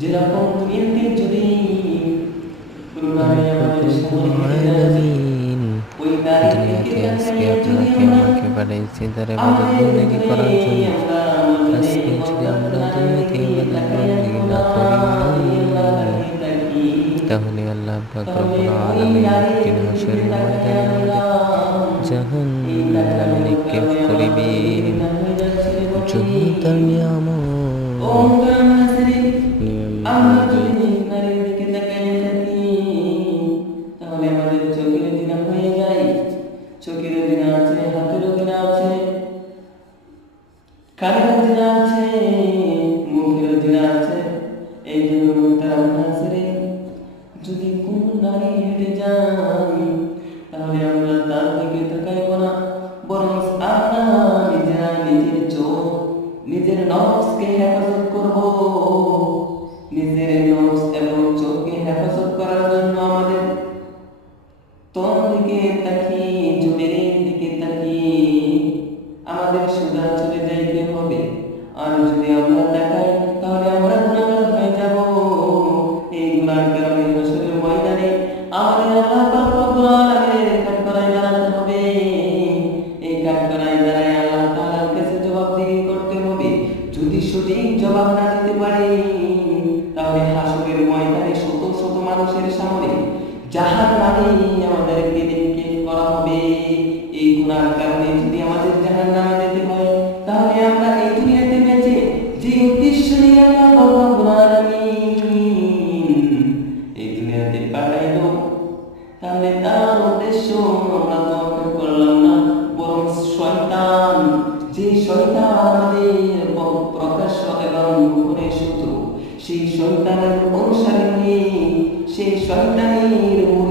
যেরকম দুনিয়াতে যদি কোনো নারী আমাদের সামনে হেঁটে যাচ্ছে, আলামিন ওই নারীর দিকে দুনিয়াতে আজকে তাকাইয়া যদি আপনাকে আমরা আমাকে পাঠাইছি তার ইবাদত আমাদের বন্দেগী ভিতরে করার জন্য। আমরা মসজিদে আজকে যদি আমরা মোহাম্মদ দুনিয়াতে দিকে ইবাদত তাকাইয়া বন্দেগী না করি, আল্লাহর দিকে তাকিয়ে, তাহলে আল্লাহ পাক তাহলে রব্বুল ওই আলামিন নারীর কঠিন দিকে হাসরের তাকাইয়া ময়দানে আমাদের আল্লাহ এই জাহান্নামে তাকানোর নিক্ষেপ কারণে আমার জন্য করিবেন। গুনাহ হয়ে যাচ্ছে রে যদি তার ও নিয়ামত মুহতারাম হাজিরিন, আমরা নিয়ামত যদি নারীর দিকে তাকাইয়া থাকি তাহলে আমাদের চোখের জিনা হয়ে যায়। চোখের জিনা আছে, হাতের জিনা আছে, কানের জিনা আছে, মুখের জিনা আছে। এই জন্য মুহতারাম হাজিরিন, যদি কোন নারী হেঁটে যায় তাহলে আমরা তার দিকে তাকাইব না, বরং আমরা নিজেরা নিজের চোখ, নিজের নফসকে হেফাজত করব। নিজের নফস এবং চোখকে হেফাজত করার জন্য আমাদের তোর দিকে তাকিয়ে, জমিনের দিকে তাকিয়ে আমাদের সোজা চলে যাইতে হবে। আর যদি আমরা তাকাই তাহলে আমরা গুনাহগার হয়ে যাব। এই গুনাহের কারণে হাসরের ময়দানে আমাদের আল্লাহ পাক রব্বুল আলামিনের কাঠগড়ায় দাঁড়াতে হবে। এই কাঠগড়ায় দাঁড়ায় আল্লাহ তাআলার কাছে জবাবদিহি করতে হবে। যদি সঠিক জবাব না দিতে পারি তাহলে হাসরের ময়দানে শত শত মানুষের সামনে জাহান্নামে আমাদেরকে নিক্ষেপ করা হবে। এই গুনাহের কারণে যদি আমাদের জাহান্নামে যেতে হয় তাহলে আমরা এই দুনিয়াতে বেঁচে যে উদ্দেশ্য নিয়ে আল্লাহ রব্বুল আলামিন এই দুনিয়াতে পাঠাইলো, তাহলে তার উদ্দেশ্য আমরা তো করলাম না, বরং শয়তান, যে শয়তান আমাদের প্রকাশ্য এবং গোপনে শত্রু, সেই শয়তানের অনুসারী নিয়ে সেই শয়তানের